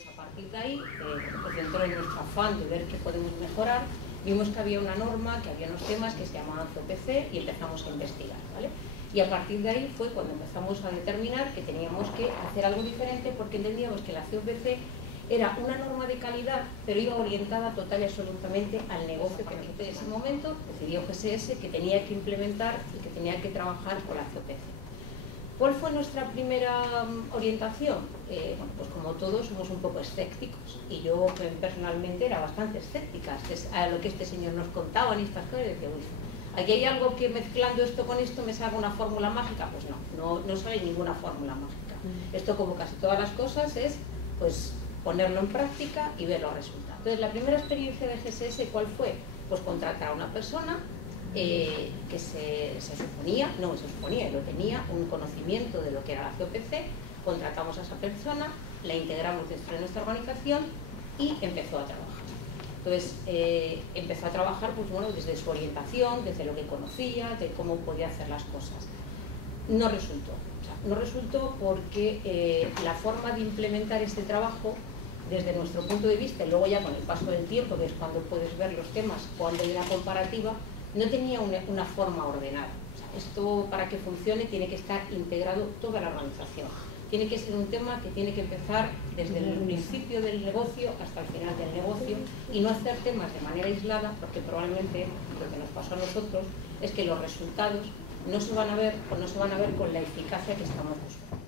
Entonces, a partir de ahí, pues dentro de nuestro afán de ver qué podemos mejorar, vimos que había una norma, que había unos temas que se llamaban COPC y empezamos a investigar, ¿vale? Y a partir de ahí fue cuando empezamos a determinar que teníamos que hacer algo diferente, porque entendíamos que la COPC era una norma de calidad, pero iba orientada total y absolutamente al negocio que nosotros en ese momento decidió GSS que tenía que implementar y que tenía que trabajar con la COPC. ¿Cuál fue nuestra primera orientación? Bueno, pues como todos somos un poco escépticos, y yo personalmente era bastante escéptica a lo que este señor nos contaba y estas cosas, y decía, uy, ¿aquí hay algo que mezclando esto con esto me salga una fórmula mágica? Pues no sale ninguna fórmula mágica. Esto, como casi todas las cosas, es pues ponerlo en práctica y ver los resultados. Entonces, la primera experiencia de GSS, ¿cuál fue? Pues contratar a una persona que se suponía, y lo tenía, un conocimiento de lo que era la COPC. Contratamos a esa persona, la integramos dentro de nuestra organización y empezó a trabajar. Entonces, empezó a trabajar pues, bueno, desde su orientación, desde lo que conocía, de cómo podía hacer las cosas. No resultó. No resultó porque la forma de implementar este trabajo, desde nuestro punto de vista, y luego ya con el paso del tiempo, que es cuando puedes ver los temas, cuando hay una comparativa, no tenía una forma ordenada. O sea, esto, para que funcione, tiene que estar integrado toda la organización. Tiene que ser un tema que tiene que empezar desde el principio del negocio hasta el final del negocio, y no hacer temas de manera aislada, porque probablemente lo que nos pasó a nosotros es que los resultados no se van a ver o no se van a ver con la eficacia que estamos buscando.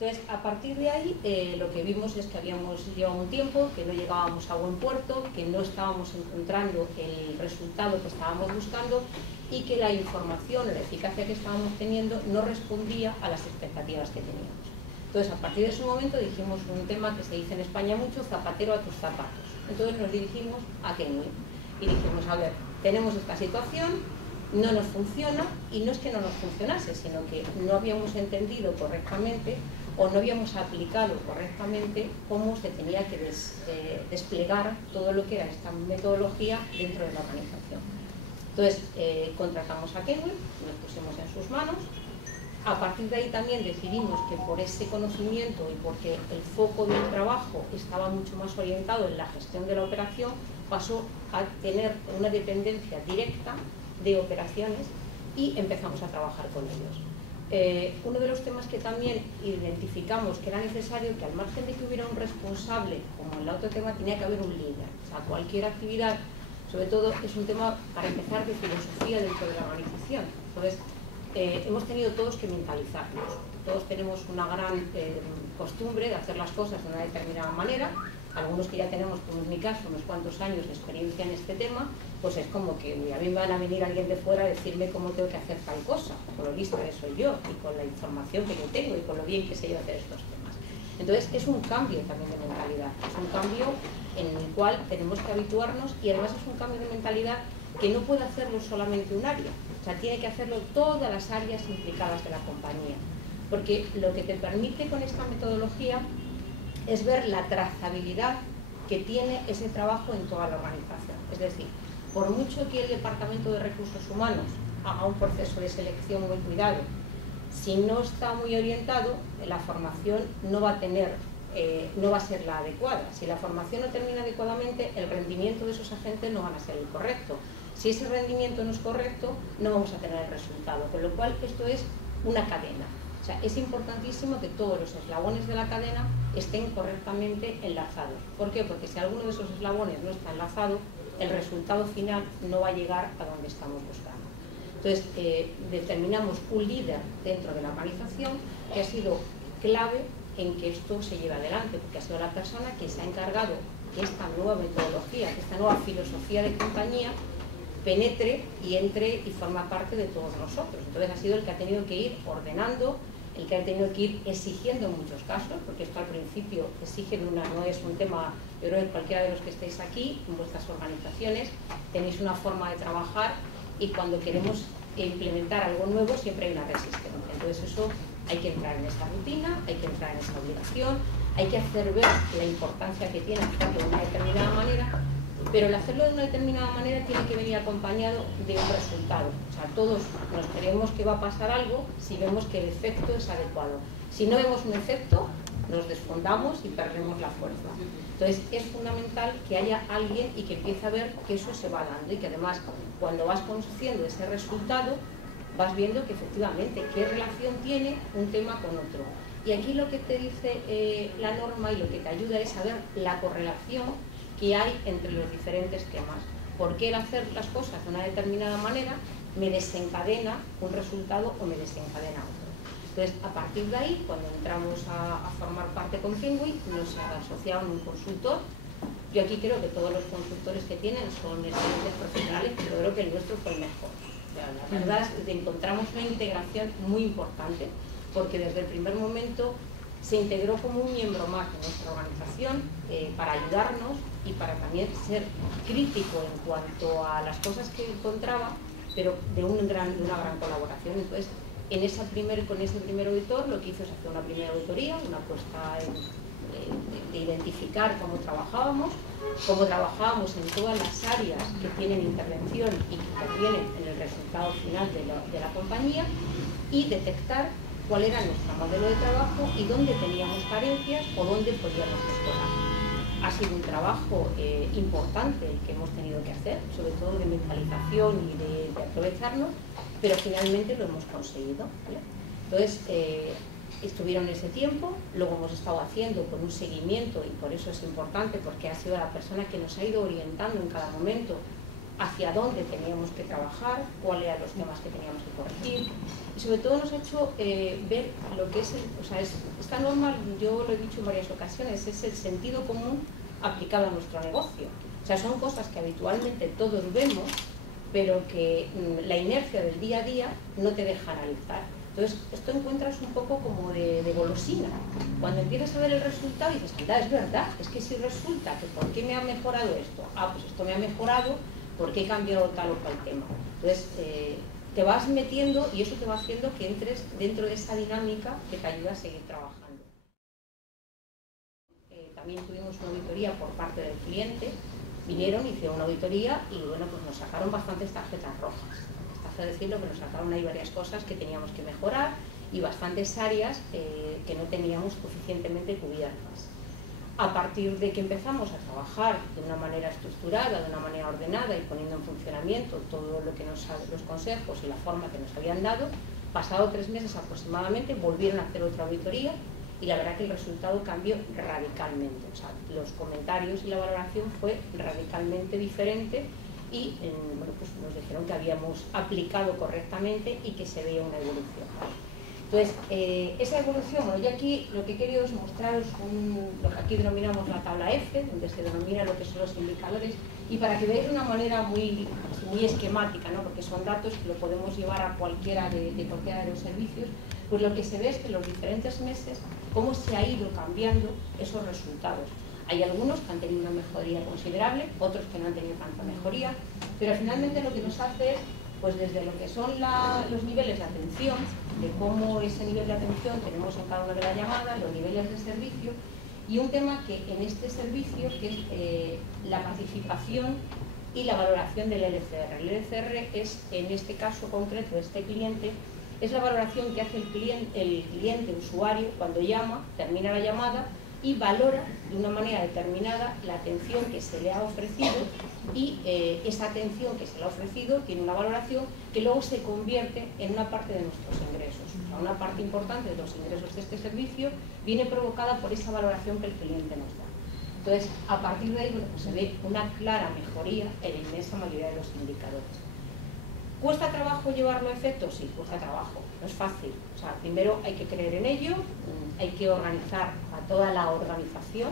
Entonces, a partir de ahí, lo que vimos es que habíamos llevado un tiempo, que no llegábamos a buen puerto, que no estábamos encontrando el resultado que estábamos buscando y que la información, la eficacia que estábamos teniendo no respondía a las expectativas que teníamos. Entonces, a partir de ese momento dijimos un tema que se dice en España mucho, zapatero a tus zapatos. Entonces nos dirigimos a Kenway y dijimos, a ver, tenemos esta situación, no nos funciona, y no es que no nos funcionase, sino que no habíamos entendido correctamente o no habíamos aplicado correctamente cómo se tenía que desplegar todo lo que era esta metodología dentro de la organización. Entonces, contratamos a Kenway, nos pusimos en sus manos. A partir de ahí también decidimos que por ese conocimiento y porque el foco del trabajo estaba mucho más orientado en la gestión de la operación, pasó a tener una dependencia directa de operaciones y empezamos a trabajar con ellos. Uno de los temas que también identificamos que era necesario, que al margen de que hubiera un responsable, como en el otro tema, tenía que haber un líder. O sea, cualquier actividad, sobre todo, es un tema, para empezar, de filosofía dentro de la organización. Entonces, hemos tenido todos que mentalizarnos. Todos tenemos una gran costumbre de hacer las cosas de una determinada manera. Algunos que ya tenemos, como en mi caso, unos cuantos años de experiencia en este tema, pues es como que a mí van a venir alguien de fuera a decirme cómo tengo que hacer tal cosa, con lo lista que soy yo, y con la información que yo tengo, y con lo bien que sé yo hacer estos temas. Entonces, es un cambio también de mentalidad, es un cambio en el cual tenemos que habituarnos, y además es un cambio de mentalidad que no puede hacerlo solamente un área, o sea, tiene que hacerlo todas las áreas implicadas de la compañía, porque lo que te permite con esta metodología es ver la trazabilidad que tiene ese trabajo en toda la organización. Es decir, por mucho que el Departamento de Recursos Humanos haga un proceso de selección muy cuidado, si no está muy orientado, la formación no va a ser la adecuada. Si la formación no termina adecuadamente, el rendimiento de esos agentes no van a ser el correcto. Si ese rendimiento no es correcto, no vamos a tener el resultado. Con lo cual, esto es una cadena. O sea, es importantísimo que todos los eslabones de la cadena estén correctamente enlazados. ¿Por qué? Porque si alguno de esos eslabones no está enlazado, el resultado final no va a llegar a donde estamos buscando. Entonces, determinamos un líder dentro de la organización que ha sido clave en que esto se lleve adelante, porque ha sido la persona que se ha encargado que esta nueva metodología, que esta nueva filosofía de compañía penetre y entre y forma parte de todos nosotros. Entonces, ha sido el que ha tenido que ir ordenando, el que ha tenido que ir exigiendo en muchos casos, porque esto al principio no es un tema, yo creo que cualquiera de los que estáis aquí, en vuestras organizaciones, tenéis una forma de trabajar, y cuando queremos implementar algo nuevo siempre hay una resistencia. Entonces eso hay que entrar en esa rutina, hay que entrar en esa obligación, hay que hacer ver la importancia que tiene hacerlo de una determinada manera, pero el hacerlo de una determinada manera tiene que venir acompañado de un resultado. O sea, todos nos creemos que va a pasar algo si vemos que el efecto es adecuado. Si no vemos un efecto, nos desfondamos y perdemos la fuerza. Entonces es fundamental que haya alguien y que empiece a ver que eso se va dando y que además cuando vas conociendo ese resultado vas viendo que efectivamente qué relación tiene un tema con otro. Y aquí lo que te dice la norma y lo que te ayuda es saber la correlación que hay entre los diferentes temas. Porque el hacer las cosas de una determinada manera me desencadena un resultado o me desencadena otro. Entonces, a partir de ahí, cuando entramos a formar parte con Penguin, nos asociaron un consultor. Yo aquí creo que todos los consultores que tienen son excelentes profesionales, pero creo que el nuestro fue el mejor. O sea, la verdad es que encontramos una integración muy importante, porque desde el primer momento se integró como un miembro más de nuestra organización para ayudarnos y para también ser crítico en cuanto a las cosas que encontraba, pero de una gran colaboración. Entonces, con ese primer auditor lo que hizo es hacer una primera auditoría, una puesta de identificar cómo trabajábamos en todas las áreas que tienen intervención y que intervienen en el resultado final de la compañía, y detectar cuál era nuestro modelo de trabajo y dónde teníamos carencias o dónde podíamos mejorar. Ha sido un trabajo importante el que hemos tenido que hacer, sobre todo de mentalización y de aprovecharnos, pero finalmente lo hemos conseguido, ¿vale? Entonces, estuvieron ese tiempo, luego hemos estado haciendo con un seguimiento, y por eso es importante, porque ha sido la persona que nos ha ido orientando en cada momento hacia dónde teníamos que trabajar, cuáles eran los temas que teníamos que corregir, y sobre todo nos ha hecho ver lo que es, esta norma, yo lo he dicho en varias ocasiones, es el sentido común aplicado a nuestro negocio. O sea, son cosas que habitualmente todos vemos, pero que la inercia del día a día no te deja analizar. Entonces, esto encuentras un poco como de golosina. Cuando empiezas a ver el resultado y dices, anda, es verdad, es que si resulta que ¿por qué me ha mejorado esto? Ah, pues esto me ha mejorado porque he cambiado tal o cual tema. Entonces, te vas metiendo y eso te va haciendo que entres dentro de esa dinámica que te ayuda a seguir trabajando. También tuvimos una auditoría por parte del cliente. Vinieron, hicieron una auditoría y bueno, pues nos sacaron bastantes tarjetas rojas. Está feo decirlo, pero nos sacaron ahí varias cosas que teníamos que mejorar y bastantes áreas que no teníamos suficientemente cubiertas. A partir de que empezamos a trabajar de una manera estructurada, de una manera ordenada y poniendo en funcionamiento todo lo que los consejos y la forma que nos habían dado, pasado 3 meses aproximadamente volvieron a hacer otra auditoría y la verdad que el resultado cambió radicalmente. O sea, los comentarios y la valoración fue radicalmente diferente y bueno, pues nos dijeron que habíamos aplicado correctamente y que se veía una evolución. Entonces, esa evolución, bueno, yo aquí lo que he querido es mostraros lo que aquí denominamos la tabla F, donde se denomina lo que son los indicadores, y para que veáis de una manera muy esquemática, ¿no? Porque son datos que lo podemos llevar a cualquiera de cualquiera de los servicios, pues lo que se ve es que en los diferentes meses cómo se ha ido cambiando esos resultados. Hay algunos que han tenido una mejoría considerable, otros que no han tenido tanta mejoría, pero finalmente lo que nos hace es, pues desde lo que son los niveles de atención, de cómo ese nivel de atención tenemos en cada una de las llamadas, los niveles de servicio, y un tema que en este servicio, que es la participación y la valoración del LCR. El LCR es, en este caso concreto, este cliente, es la valoración que hace el cliente usuario cuando llama, termina la llamada y valora de una manera determinada la atención que se le ha ofrecido, y esa atención que se le ha ofrecido tiene una valoración que luego se convierte en una parte de nuestros ingresos. O sea, una parte importante de los ingresos de este servicio viene provocada por esa valoración que el cliente nos da. Entonces, a partir de ahí, bueno, pues se ve una clara mejoría en la inmensa mayoría de los indicadores. ¿Cuesta trabajo llevarlo a efecto? Sí, cuesta trabajo, no es fácil. O sea, primero hay que creer en ello, hay que organizar a toda la organización,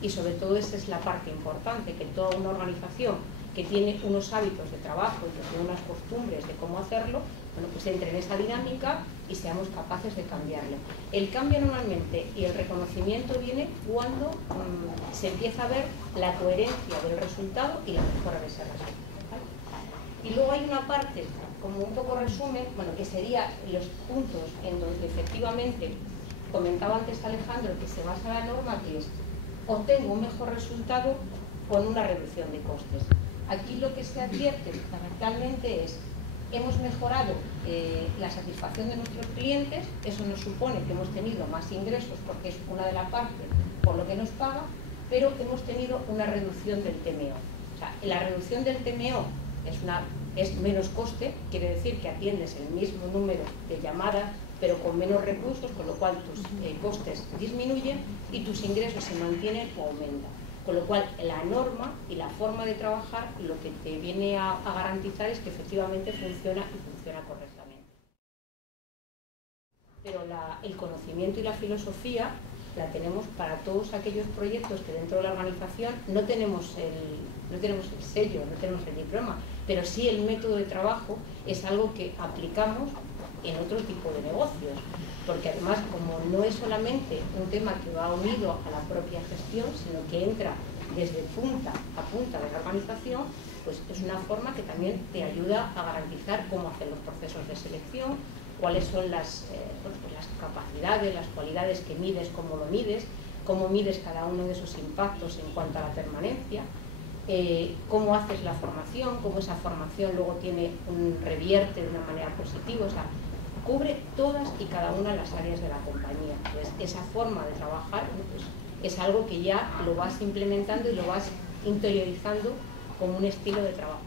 y sobre todo esa es la parte importante, que toda una organización que tiene unos hábitos de trabajo y que tiene unas costumbres de cómo hacerlo, bueno, pues entre en esa dinámica y seamos capaces de cambiarlo. El cambio normalmente y el reconocimiento viene cuando se empieza a ver la coherencia del resultado y la mejora de ese resultado. Y luego hay una parte, como un poco resumen, bueno, que sería los puntos en donde efectivamente, comentaba antes Alejandro, que se basa la norma, que es obtengo un mejor resultado con una reducción de costes. Aquí lo que se advierte fundamentalmente es: hemos mejorado la satisfacción de nuestros clientes, eso nos supone que hemos tenido más ingresos porque es una de las partes por lo que nos paga, pero hemos tenido una reducción del TMO. O sea, la reducción del TMO es menos coste, quiere decir que atiendes el mismo número de llamadas pero con menos recursos, con lo cual tus costes disminuyen y tus ingresos se mantienen o aumentan. Con lo cual, la norma y la forma de trabajar lo que te viene a garantizar es que efectivamente funciona y funciona correctamente. Pero el conocimiento y la filosofía la tenemos para todos aquellos proyectos que dentro de la organización no tenemos el sello, no tenemos el diploma, pero sí el método de trabajo es algo que aplicamos en otro tipo de negocios, porque además, como no es solamente un tema que va unido a la propia gestión, sino que entra desde punta a punta de la organización, pues es una forma que también te ayuda a garantizar cómo hacer los procesos de selección, cuáles son las capacidades, las cualidades que mides, cómo lo mides, cómo mides cada uno de esos impactos en cuanto a la permanencia, cómo haces la formación, cómo esa formación luego tiene un revierte de una manera positiva, o sea, cubre todas y cada una de las áreas de la compañía. Entonces, esa forma de trabajar, pues, es algo que ya lo vas implementando y lo vas interiorizando como un estilo de trabajo.